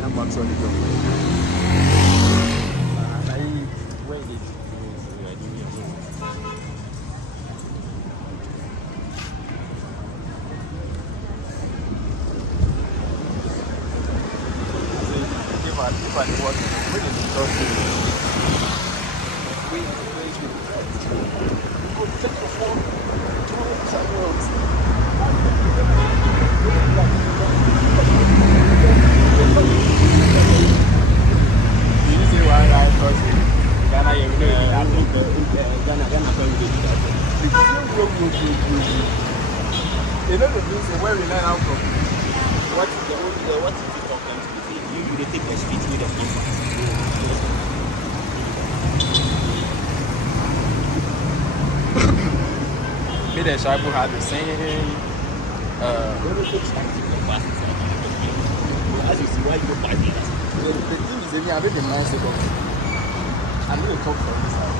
I'm actually you know the reason where we learn out from. What is the problem to be? You take the street with the people. Me and Shaibu had the same. As you see, why you go buy this? The thing is, I don't mind the box. I'm going to talk from this side.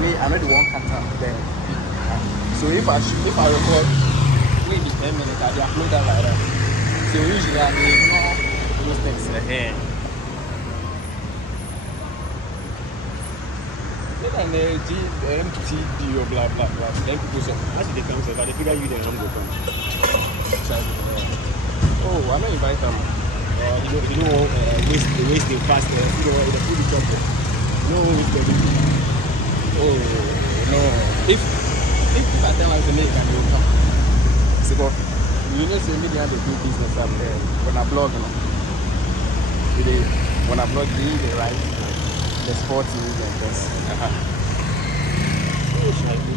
Me, I'm not the one cut out there. So if I record, wait 10 minutes, I upload that like that. So usually I ignore those things ahead. And the MTD or blah blah blah. Then people say, as they come to they figure you the number come. Oh, I'm not inviting them. You know, wasting fast. You know, the food is trouble. No, oh no. If I tell them to make it, they will come. So, you know, say media they do business up there. When I blog, when I blog, they write the sports news and this.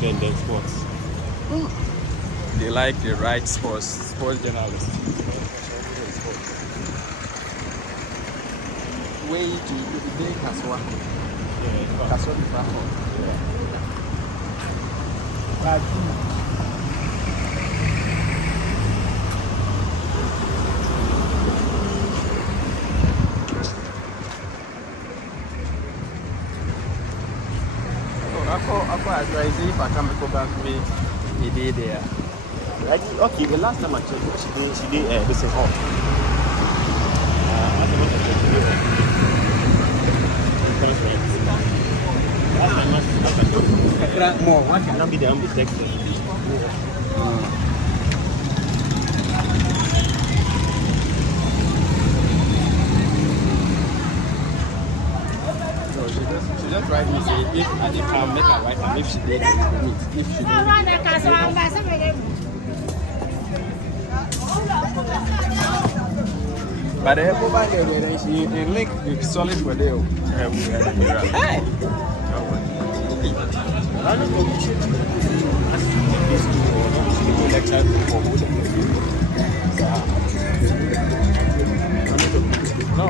Then the sports. They like the right sports journalists. Way to the Kaswa. Kaswa the platform. If I can go back to me, he did there. Okay, the last time I checked, she did this is hot. More, what cannot be the ambidextrous. She just write me say if I make her write and if she did meet, if she did. But the apple bag then she link with solid for there. Hey. I don't know which this to lecture for no.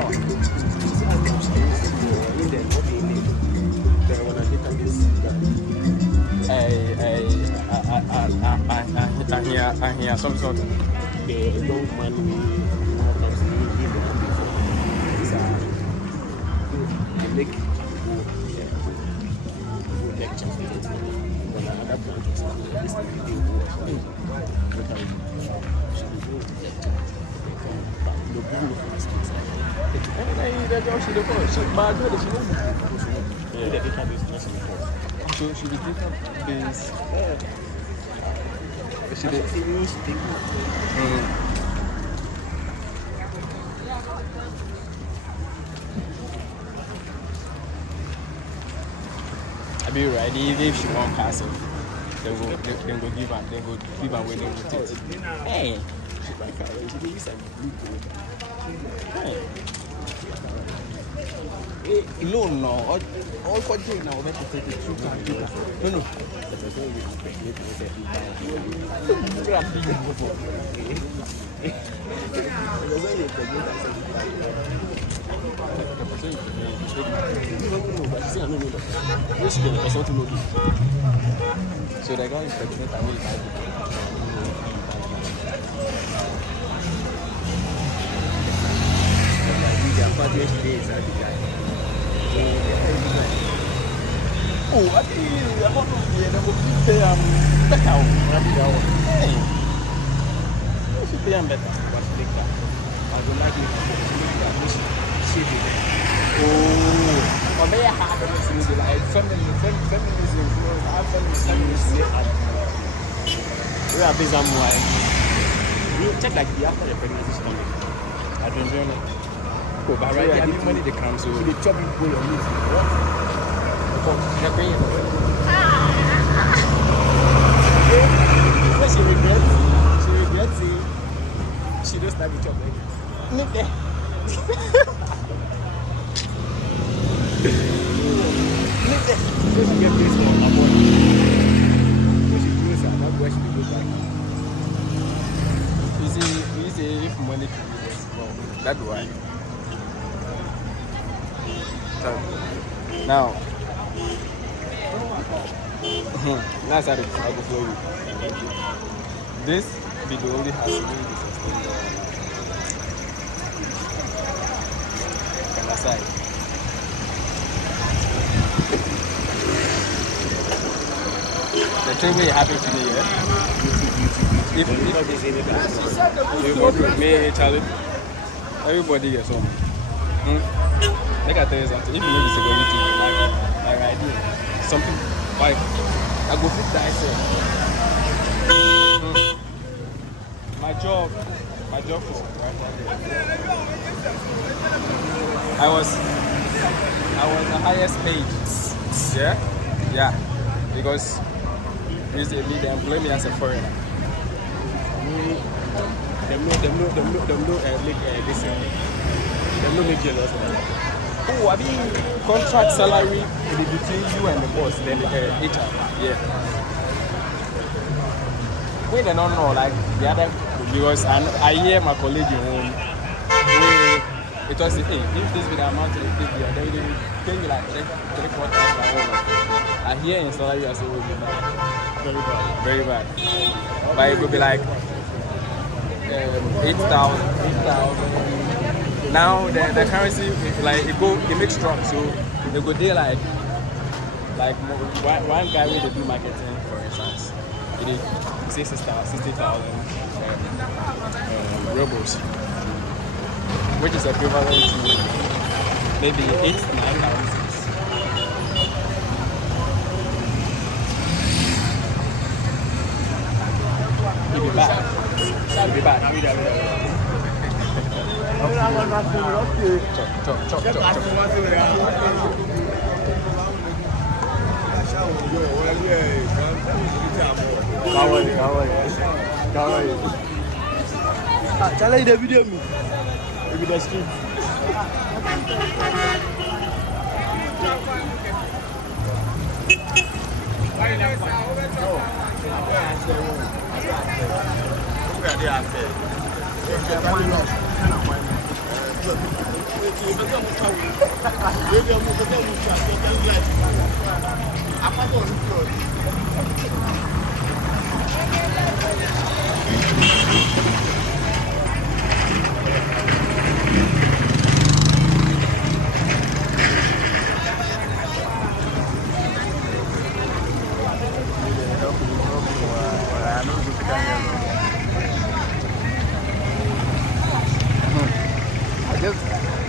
I hear some sort of the young man who comes to me before. They make lectures with it. When another branch is this so she did this. She did. I be ready if she won't pass it. Then go give her wedding with it. Hey. No, all for you now. Let's take it through. No. So the guy is pregnant and he might be. Oh, I think I want to be able to pay better. You should pay him better. I would like you to see it. Oh, or may I have a feminine, feminism, feminism. We are based on why. You check like the after the pregnancy story. I don't know. Oh, but right now, the money they come, so they chop it for your meat. They're paying. She regrets it. She just like to chop it. Nick there. She get this on her body. So she goes and that's where she goes back. You see, if money can do this, well, that's why. So, now, that's how I'll go for you. This video only has to do with the on the side. The thing really happened to me, yeah? If me, Charlie, everybody gets home. Like I tell you something, if you know disability, like I do, something like I go fit that my job for I was the highest paid. Yeah, because they employ me as a foreigner. Them no make jealous. Oh, I mean contract salary between you and the boss, then HR. Yeah. We don't know like the other because I hear my colleague in home. It was hey, if this be the amount they pay you, then they pay you like 3-4 times per hour. I hear in salary I say will be bad. Very bad. But it could be like 8,000. Now the currency like it makes strong, so they go there like one guy where they do marketing for instance, it is 60,000 rubles, which is equivalent to maybe 8,000-9,000. He'll be back. Chop. Challenge the video me. Maybe the street.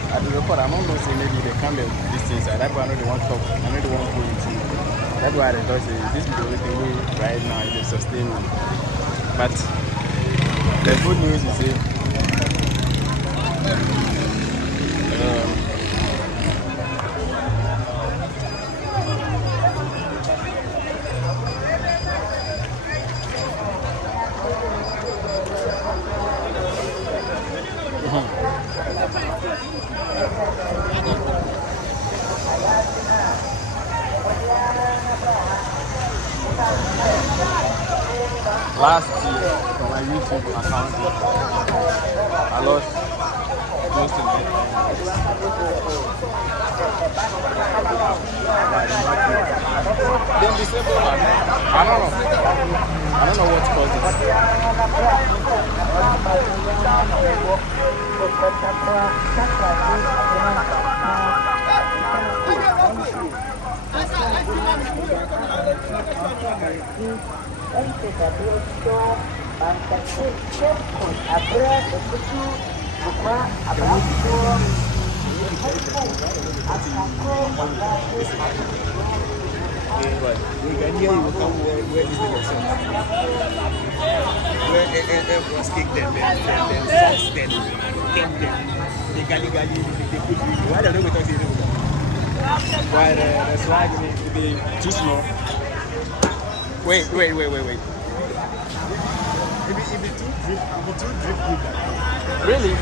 I do report, I'm not saying maybe they come these things, that's why I know they want to talk, I know they want to go into. That's why I thought this is the only thing we right now is sustaining. But the good news is last year, YouTube account. I lost close to that. Then disable one. I don't know. I don't know what caused But the Ghanaian will come where is the person? Where everyone's kick them, then socks them, them. The Gali, they put you. Why don't we talk to you? Why the slide needs to be too small. Wait. If it too drip good. Really?